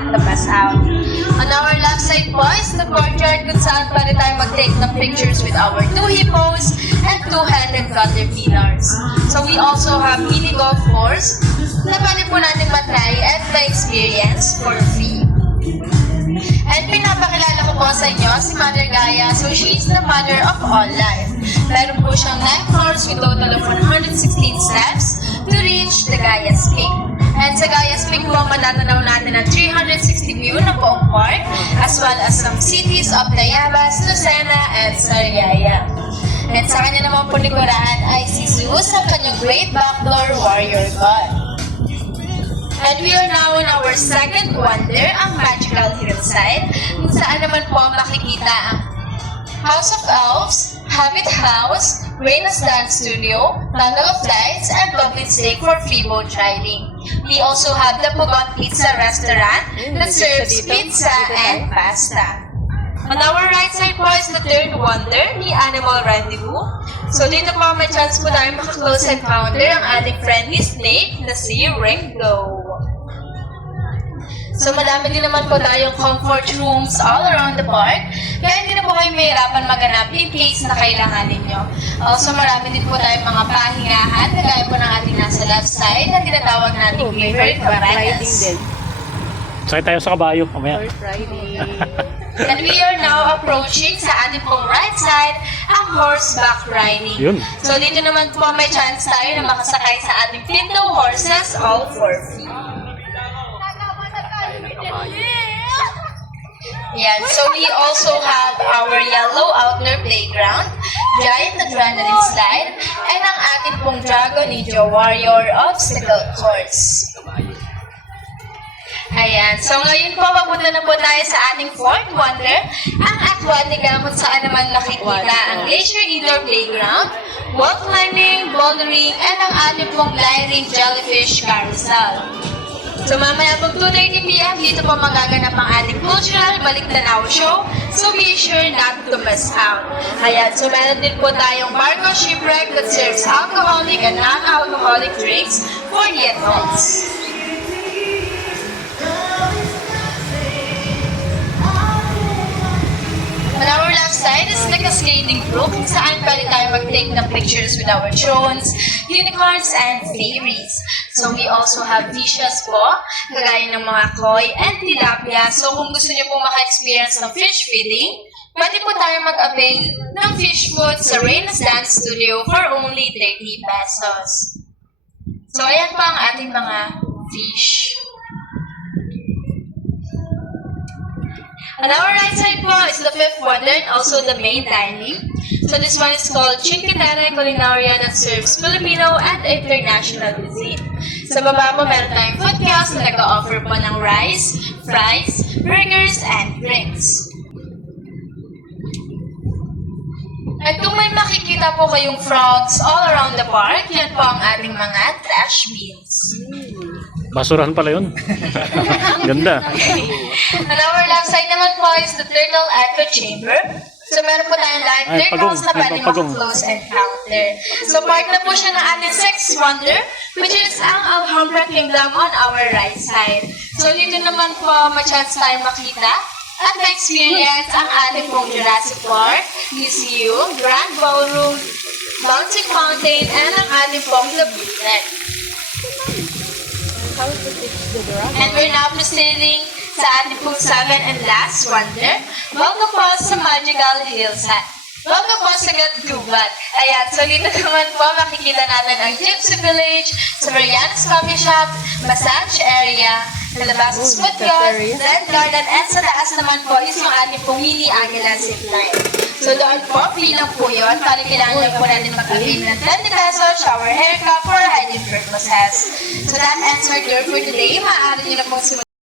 not to miss out. On our left side po is the courtyard kung saan pwede tayo mag-take ng pictures with our 2 hippos and 2-headed caterpillars. So we also have mini golf course na pwede po natin matry at ma-experience for free. And pinapakilala ko po sa inyo si Mother Gaia. So she's the mother of all life. Meron po siyang 9 floors with total of 116 steps to reach the Gaia's Peak. And sa Gaia's Peak po, matatanaw natin ang 360 view ng buong park, as well as some cities of Tayabas, Lucena, and Sariaya. And sa kanya naman po likuran ay si Zeus, ang kanyang great backdoor warrior god. And we are now on our second wonder, ang Magical Hillside, kung saan naman po makikita ang House of Elves, Habit House, Reina's Dance Studio, Tunnel of Lights, and Goblin's Lake for free boat riding. We also have the Pugon Pizza restaurant that serves pizza and pasta. On our right side po is the third wonder, the Animal Rendezvous. So dito po may chance po tayo maka-close encounter ang ating friendly snake na si Ringo. So madami din naman po tayong comfort rooms all around the park, kaya hindi na po kayo mahirapan maghanap in case na kailangan ninyo. Also marami din po tayong mga pahingahan, kagaya po ng ating nasa left side na tinatawag nating favorite cabanas. Sakay tayo sa kabayo, mamaya. And we are now approaching sa ating pong right side ang horseback riding. Yun. So dito naman po may chance tayo na makasakay sa ating pinto horses all for free. Yan. So we also have our yellow outdoor playground, giant adrenaline slide, and ang ating pong Dragon Ninja Warrior obstacle course. Ayan. So ngayon po, papunta na po tayo sa ating fourth wonder, ang Aquatica, kung saan naman makikita ang leisure indoor playground, wall climbing, bouldering, and ang ating pong gliding jellyfish carousel. So mamaya pag 2:30 p.m. dito po magaganap ang ating cultural balik-tanaw show. So be sure not to miss out. Ayan, so meron din po tayong Barco Shipwreck that serves alcoholic and non-alcoholic drinks for the adults. On our left side is the cascading brook kung saan pwede tayo mag-take ng pictures with our drones, unicorns, and fairies. So we also have fishes po, kagaya ng mga koi and tilapia. So kung gusto niyo po maka-experience ng fish feeding, pwede po tayo mag-avail ng fish food sa Reina's Dance Studio for only 30 pesos. So ayan po ang ating mga fish. On our right side po is the fifth wonder and also the main dining. So this one is called Cinque Terre Culinaria that serves Filipino and international cuisine. Sa baba po meron tayong food kiosk na nag-offer po ng rice, fries, burgers, and drinks. At kung may makikita po kayong frogs all around the park, yan po ang ating mga trash bins. Basurahan pala yun. Ganda. On our left side naman po is the Turtle Echo Chamber. So meron po tayong live turtles na pwede maka-close encounter. So part na po siya ng ating sixth wonder, which is ang Alhambra Kingdom on our right side. So dito naman po may chance tayo makita at ma-experience ang ating pong Jurassic Park, Museum, Grand Ballroom, Bouncing Fountain, and ang ating pong The Bootleg. And we're now proceeding sa ating pong seventh and last wonder. Welcome po sa Magical Hillside. Welcome po sa Gatgubat. Ayan, so dito naman po makikita natin ang Gypsy Village, sa Mariana's Coffee Shop, massage area, sa labas food court, Zen Garden, and sa taas naman po is yung ating pong mini Agila zipline. So doon po, free lang po yun. Para kailangan lang po natin mag-avail ng 20 pesos, shower haircut for hygiene purposes. So that ends our tour for today. Maaari nyo na pong